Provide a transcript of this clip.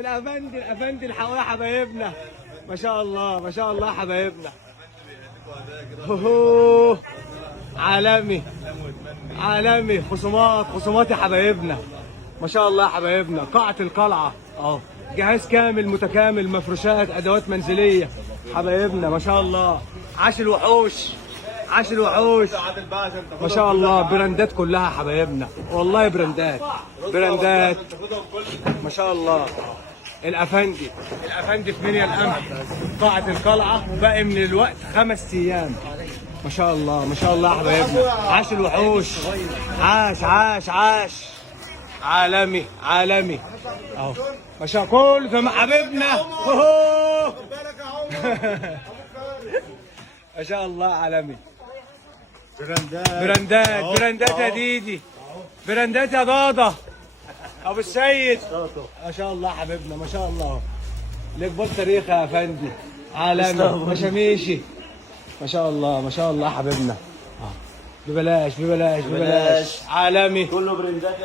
الافندي الحقوا يا حبايبنا. ما شاء الله ما شاء الله حبايبنا. هوهو. عالمي عالمي. خصومات يا حبايبنا. ما شاء الله يا حبايبنا. قاعة القلعة اهو، جهاز كامل متكامل، مفروشات، ادوات منزلية حبايبنا. ما شاء الله. عاش الوحوش عاش الوحوش. ما شاء الله. براندات كلها حبايبنا، والله براندات. ما شاء الله. الافندي في منيا القمح، قاعة القلعة، باقي من الوقت 5 ايام. ما شاء الله ما شاء الله يا حبايبنا. عاش الوحوش. عاش عالمي اهو. ما شاء الله. كل زي حبيبنا. ما شاء الله عالمي. براندات يا ديدي، براندات يا ضاضة ابو السيد. ما شاء الله حبيبنا. ما شاء الله. ليك تاريخ يا افندي. عالمي. مشاميشي. ما شاء الله حبيبنا. ببلاش عالمي. كله برنجات.